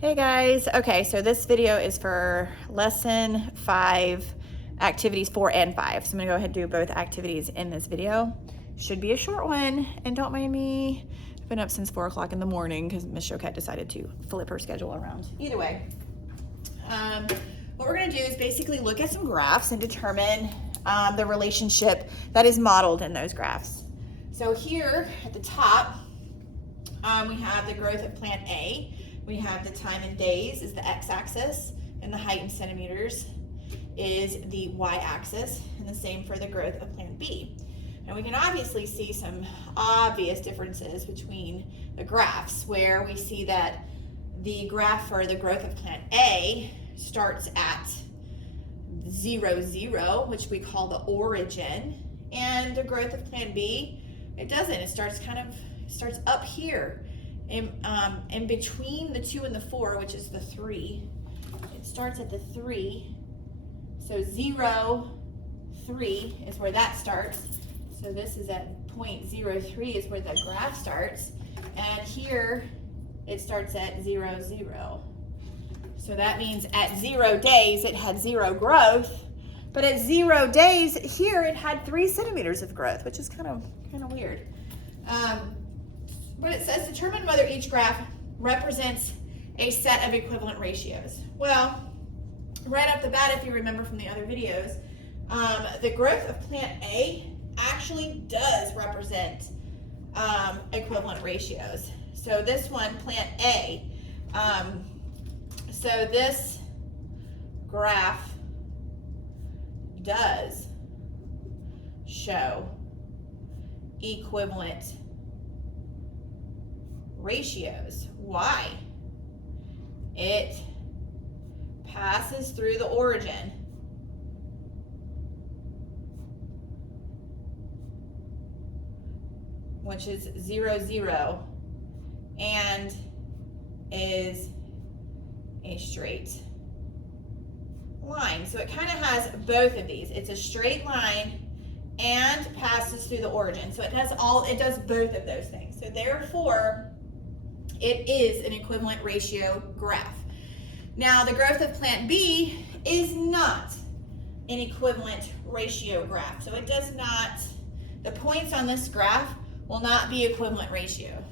Hey guys, okay, so this video is for lesson 5, activities 4 and 5. So I'm gonna go ahead and do both activities in this video. Should be a short one, and don't mind me. I've been up since 4 o'clock in the morning because Miss Choquette decided to flip her schedule around. Either way, what we're gonna do is basically look at some graphs and determine the relationship that is modeled in those graphs. So here at the top, we have the growth of plant A. We have the time in days is the x-axis, and the height in centimeters is the y-axis, and the same for the growth of plant B. And we can obviously see some obvious differences between the graphs, where we see that the graph for the growth of plant A starts at 0, 0, which we call the origin, and the growth of plant B, it doesn't. It starts up here. In between the 2 and the 4, which is the 3, it starts at the 3. So 0, 3 is where that starts. So this is at 0.03 is where the graph starts. And here it starts at 0, 0. So that means at 0 days it had 0 growth, but at 0 days here it had 3 centimeters of growth, which is kind of weird. But it says determine whether each graph represents a set of equivalent ratios. Well, right off the bat, if you remember from the other videos, the growth of plant A actually does represent equivalent ratios. So this one, plant A, so this graph does show equivalent ratios. Why? It passes through the origin. Which is 0, 0, and is a straight line. So it kind of has both of these. It's a straight line and passes through the origin. So it does both of those things. So therefore, it is an equivalent ratio graph. Now, the growth of plant B is not an equivalent ratio graph. So it does not, the points on this graph will not be equivalent ratio.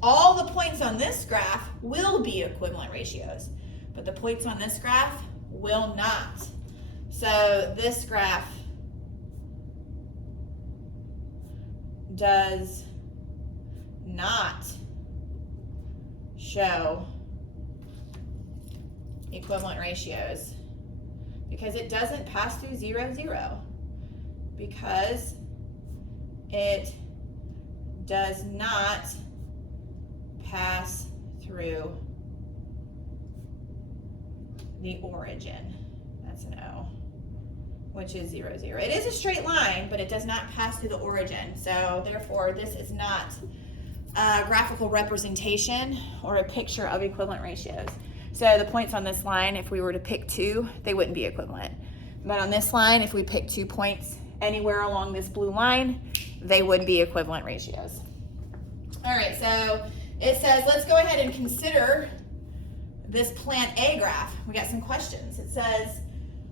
All the points on this graph will be equivalent ratios, but the points on this graph will not. So this graph does not show equivalent ratios because it doesn't pass through 0, 0, because it does not pass through the origin. That's an O, which is 0, 0. It is a straight line, but it does not pass through the origin. So therefore, this is not a graphical representation or a picture of equivalent ratios. So the points on this line, if we were to pick 2, they wouldn't be equivalent. But on this line, if we pick 2 points anywhere along this blue line, they would be equivalent ratios. All right, so it says, let's go ahead and consider this plant A graph. We got some questions. It says,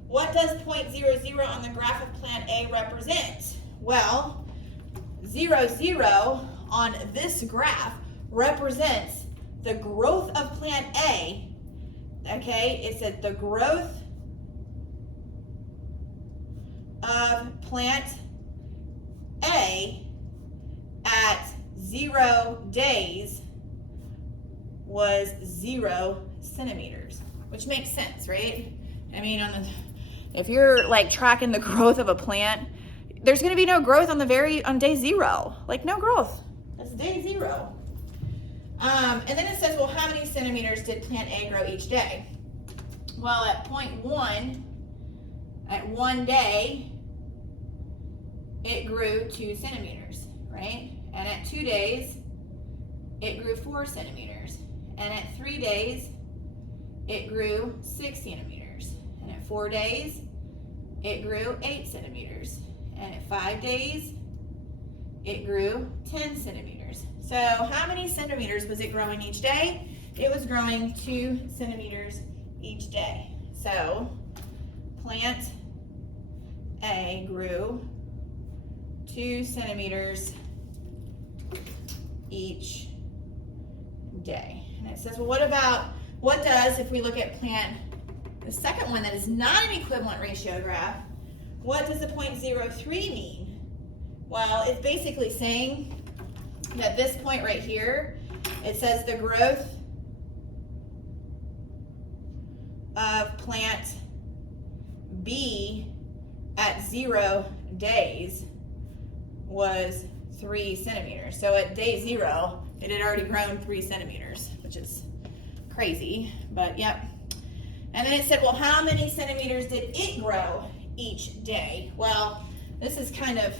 what does 0.00 on the graph of plant A represent? Well, 0, 0 on this graph represents the growth of plant A. Okay, it said the growth of plant A at 0 days was 0 centimeters, which makes sense, right? I mean, if you're like tracking the growth of a plant, there's going to be no growth on day 0, like no growth. That's day 0. And then it says, well, how many centimeters did plant A grow each day? Well, at point 1, at 1 day, it grew 2 centimeters, right? And at 2 days, it grew 4 centimeters. And at 3 days, it grew 6 centimeters. And at 4 days, it grew 8 centimeters. And at 5 days, it grew 10 centimeters. So how many centimeters was it growing each day? it was growing 2 centimeters each day. So plant A grew 2 centimeters each day. And it says, well, what does, if we look at plant, the second one that is not an equivalent ratio graph, what does the 0.03 mean? Well, it's basically saying that this point right here, it says the growth of plant B at 0 days was 3 centimeters. So at day 0, it had already grown 3 centimeters, which is crazy, but yep. And then it said, well, how many centimeters did it grow each day? Well, this is kind of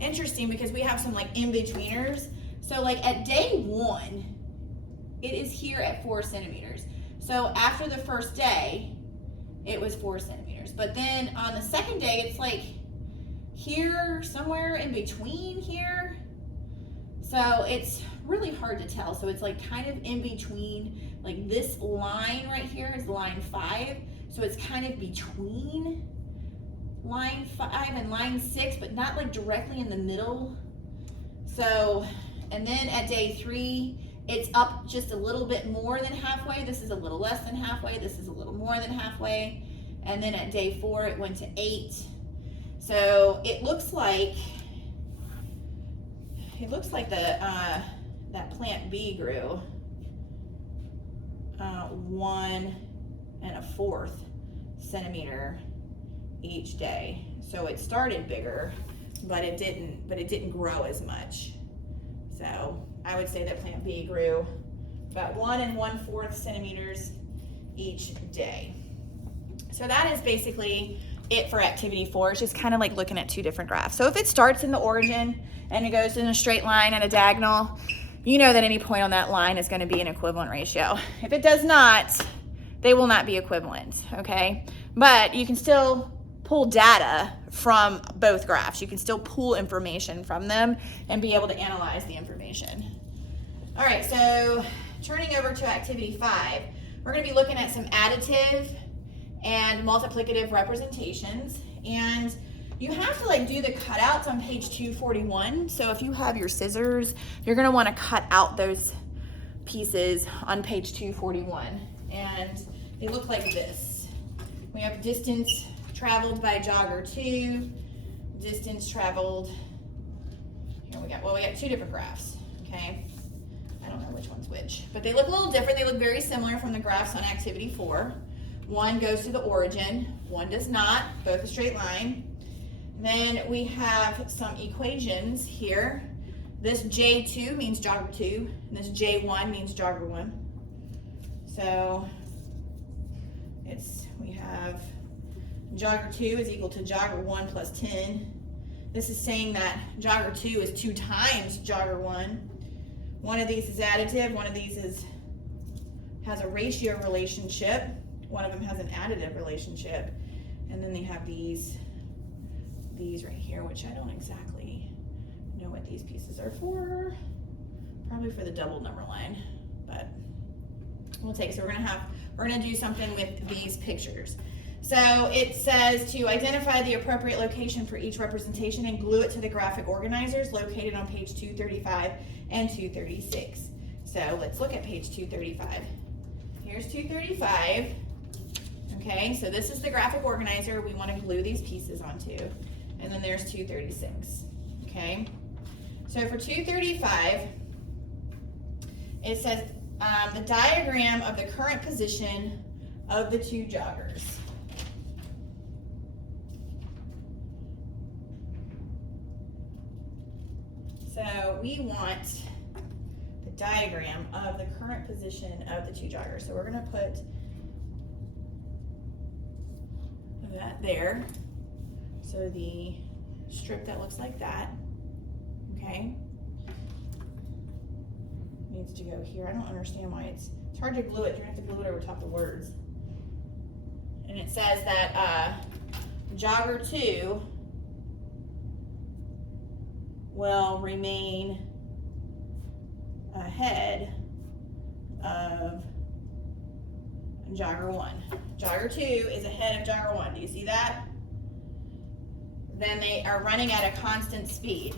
interesting because we have some like in-betweeners. So like at day 1, it is here at 4 centimeters. So after the first day, it was 4 centimeters. But then on the second day, it's like here, somewhere in between here. So it's really hard to tell. So it's like kind of in between, like this line right here is line 5. So it's kind of between line 5 and line 6, but not like directly in the middle. So, and then at day 3, it's up just a little bit more than halfway. This is a little less than halfway. This is a little more than halfway. And then at day 4, it went to 8. So it looks like that plant B grew 1 1/4 centimeter each day. So it started bigger, but it didn't grow as much. So I would say that plant B grew about 1 1/4 centimeters each day. So that is basically it for activity 4. It's just kind of like looking at 2 different graphs. So if it starts in the origin and it goes in a straight line and a diagonal, you know that any point on that line is going to be an equivalent ratio. If it does not, they will not be equivalent, okay? But you can still pull data from both graphs. You can still pull information from them and be able to analyze the information. All right, so turning over to activity 5, we're going to be looking at some additive and multiplicative representations, and you have to like do the cutouts on page 241. So if you have your scissors, you're going to want to cut out those pieces on page 241, and they look like this. We have distance traveled by jogger 2, distance traveled, here we got 2 different graphs, okay? I don't know which one's which, but they look a little different. They look very similar from the graphs on activity 4. One goes to the origin, one does not, both a straight line. Then we have some equations here. This J2 means jogger 2, and this J1 means jogger 1. So we have jogger 2 is equal to jogger 1 plus 10. This is saying that jogger 2 is 2 times jogger 1. One of these is additive, one of these has a ratio relationship. One of them has an additive relationship. And then they have these right here, which I don't exactly know what these pieces are for. Probably for the double number line, but we'll take it. So we're gonna do something with these pictures. So it says to identify the appropriate location for each representation and glue it to the graphic organizers located on page 235 and 236. So let's look at page 235. Here's 235. Okay, so this is the graphic organizer we want to glue these pieces onto. And then there's 236. Okay, so for 235, it says the diagram of the current position of the 2 joggers. So we want the diagram of the current position of the 2 joggers. So we're going to put that there. So the strip that looks like that, okay, needs to go here. I don't understand why it's hard to glue it. You're gonna have to glue it over top of words. And it says that jogger 2 will remain ahead of jogger 1. Jogger 2 is ahead of jogger 1. Do you see that? Then they are running at a constant speed.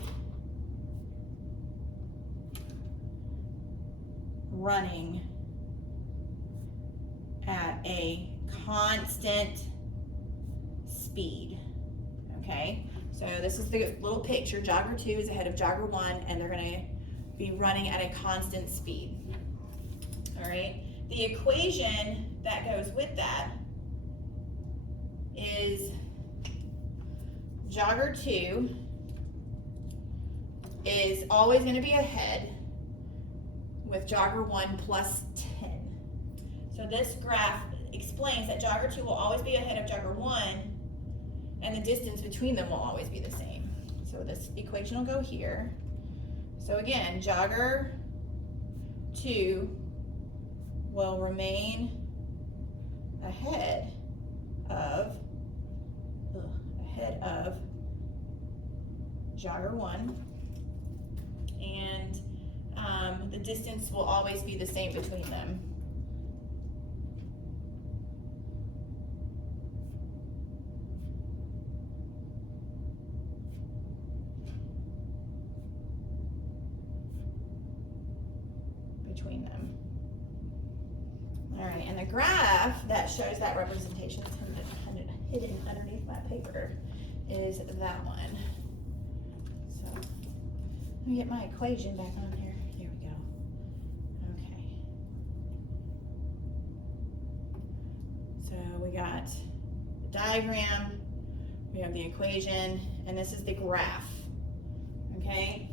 Running at a constant speed. Okay, so this is the little picture. Jogger 2 is ahead of jogger 1, and they're going to be running at a constant speed. All right, the equation that goes with that is jogger 2 is always going to be ahead with jogger 1 plus 10. So this graph explains that jogger 2 will always be ahead of jogger 1, and the distance between them will always be the same. So this equation will go here. So again, jogger 2 will remain ahead of jogger 1, and the distance will always be the same between them. All right, and the graph that shows that representation is hidden underneath my paper is that one. So let me get my equation back on here. Here we go. Okay. So we got the diagram, we have the equation, and this is the graph. Okay.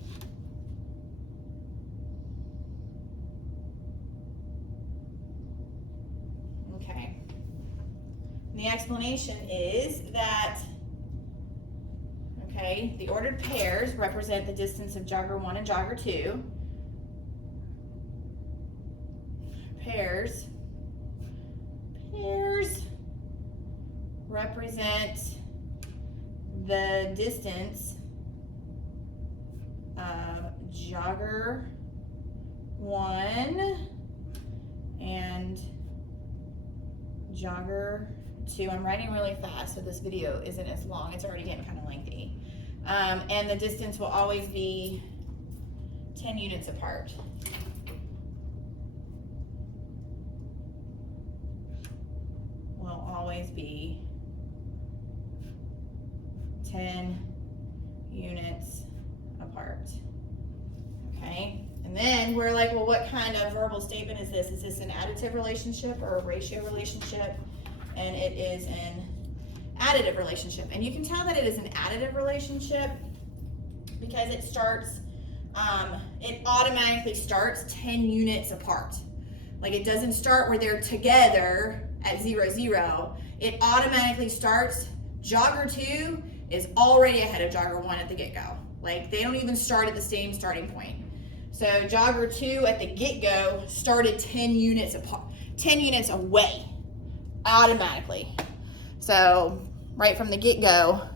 The explanation is that, okay, the ordered pairs represent the distance of jogger 1 and jogger 2. Pairs represent the distance of jogger 1 and jogger 2. I'm writing really fast, so this video isn't as long. It's already getting kind of lengthy. And the distance will always be 10 units apart. Will always be 10 units apart. Okay? And then we're like, well, what kind of verbal statement is this? Is this an additive relationship or a ratio relationship? And it is an additive relationship. And you can tell that it is an additive relationship because it starts, it automatically starts 10 units apart. Like it doesn't start where they're together at 0, 0. It automatically starts, jogger 2 is already ahead of jogger 1 at the get-go. Like they don't even start at the same starting point. So jogger 2 at the get-go started 10 units apart, 10 units away. Automatically. So right from the get-go.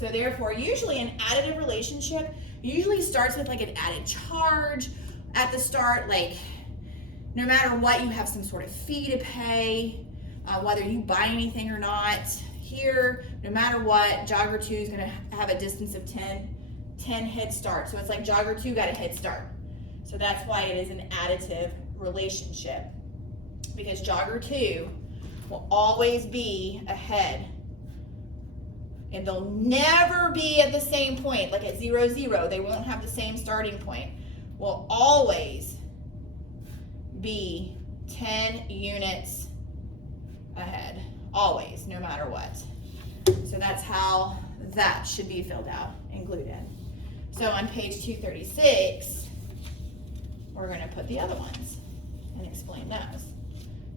So therefore, usually an additive relationship usually starts with like an added charge at the start. Like no matter what, you have some sort of fee to pay, whether you buy anything or not. Here, no matter what, jogger 2 is going to have a distance of 10 head start. So it's like jogger 2 got a head start. So that's why it is an additive relationship. Because jogger 2 will always be ahead. And they'll never be at the same point, like at 0, 0. They won't have the same starting point. Will always be 10 units ahead. Always, no matter what. So that's how that should be filled out, included. So on page 236, we're going to put the other ones and explain those.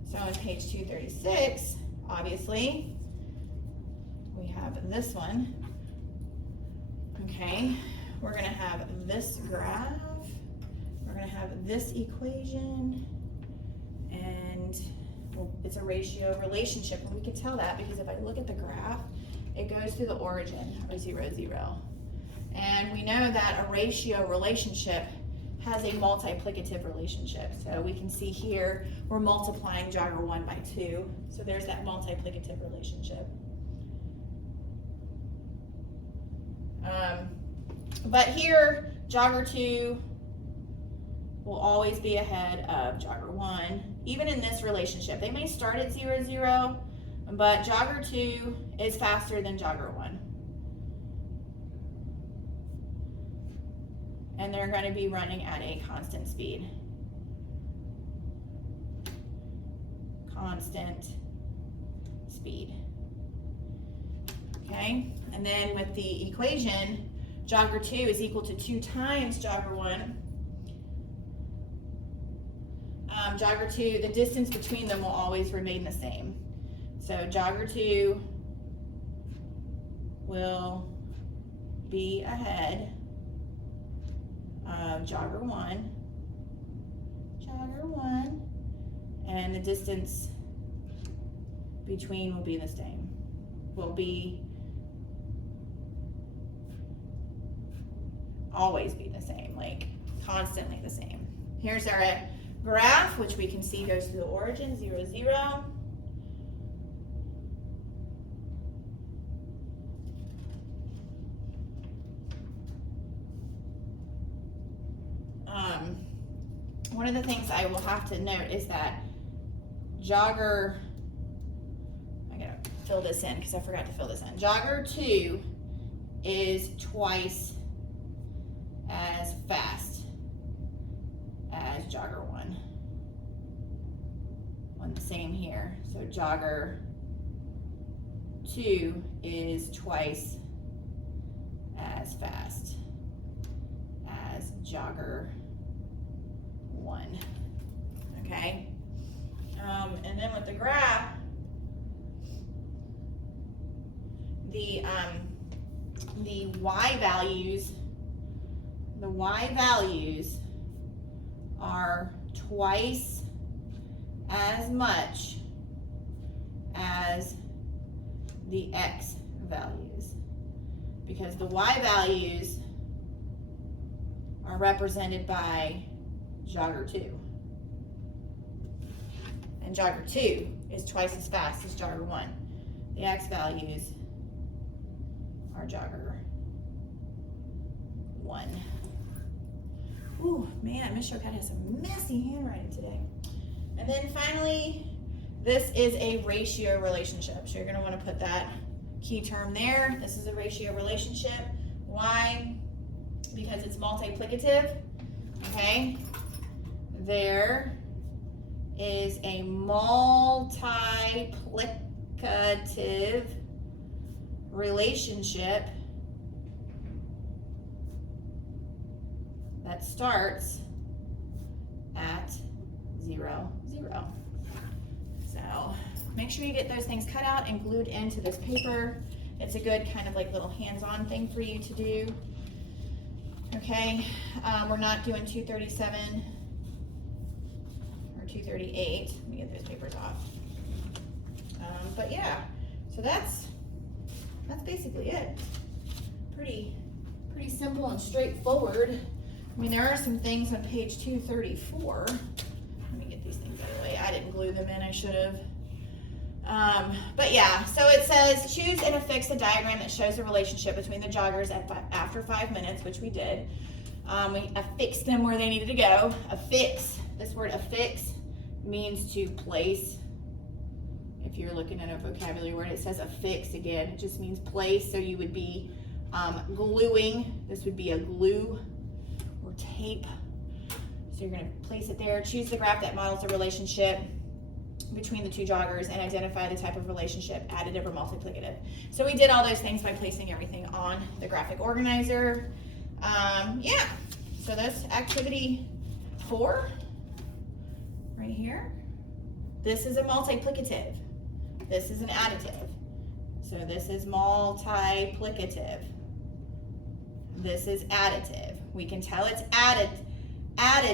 So on page 236, obviously, we have this one. Okay, we're going to have this graph. We're going to have this equation. And well, it's a ratio relationship. And we can tell that because if I look at the graph, it goes through the origin of 0, 0. And we know that a ratio relationship has a multiplicative relationship. So we can see here, we're multiplying jogger 1 by 2. So there's that multiplicative relationship. But here, jogger 2 will always be ahead of jogger 1, even in this relationship. They may start at 0, 0, but jogger 2 is faster than jogger 1. And they're going to be running at a constant speed. Constant speed. Okay, and then with the equation, jogger 2 is equal to 2 times jogger 1. Jogger 2, the distance between them will always remain the same. So jogger 2 will be ahead of jogger 1. Jogger 1. And the distance between will be the same. Will be always be the same, like constantly the same. Here's our graph, which we can see goes to the origin, 0, 0. One of the things I will have to note is that jogger, I gotta fill this in because I forgot to fill this in. Jogger 2 is twice as fast as jogger 1. On the same here. So jogger 2 is twice as fast as jogger 1. Okay? And then with the graph, the y values are twice as much as the x values, because the y values are represented by jogger 2. And jogger 2 is twice as fast as jogger 1. The x values are jogger 1. Ooh, man, Miss Shortcut has some messy handwriting today. And then finally, this is a ratio relationship. So you're going to want to put that key term there. This is a ratio relationship. Why? Because it's multiplicative. Okay? There is a multiplicative relationship that starts at 0, 0. So make sure you get those things cut out and glued into this paper. It's a good kind of like little hands-on thing for you to do. Okay, we're not doing 237 or 238. Let me get those papers off. But yeah, so that's basically it. Pretty simple and straightforward. I mean, there are some things on page 234. Let me get these things out of the way. I didn't glue them in, I should have. But yeah, so it says, choose and affix a diagram that shows the relationship between the joggers after 5 minutes, which we did. We affixed them where they needed to go. Affix, this word affix means to place. If you're looking at a vocabulary word, it says affix again. It just means place. So you would be gluing. This would be a glue or tape. So you're going to place it there. Choose the graph that models the relationship between the two joggers and identify the type of relationship, additive or multiplicative. So we did all those things by placing everything on the graphic organizer. Yeah, so that's activity 4 right here. This is a multiplicative. This is an additive. So this is multiplicative. This is additive. We can tell it's additive. Am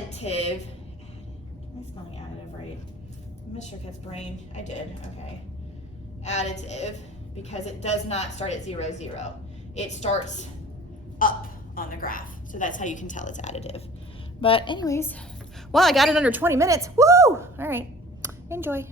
I spelling additive right? Miss Shortcut's brain. I did. Okay. Additive, because it does not start at 0, 0. It starts up on the graph. So that's how you can tell it's additive. But anyways, well, I got it under 20 minutes. Woo! All right, enjoy.